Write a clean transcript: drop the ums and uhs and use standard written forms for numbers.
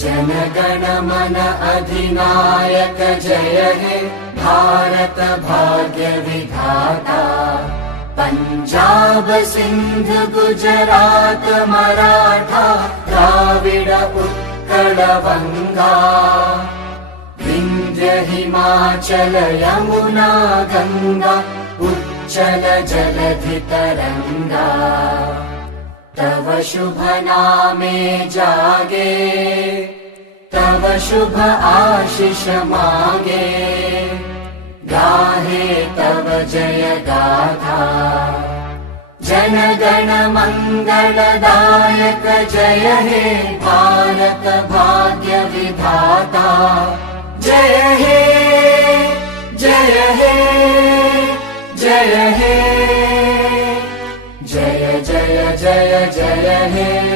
जनगण मन अधिनायक जय हे भारत भाग्य विधाता। पंजाब सिंध गुजरात मराठा द्राविड उत्कल वंगा। विंध्य हिमाचल यमुना गंगा उच्चल जलधि तरंगा। तव शुभ नामे जागे तव शुभ आशीष मागे। गाहे तव जय गाथा जनगण मंगलदायक जय हे भारत भाग्य विधाता। जय हे जय हे जय हे जय जय जय जय हे।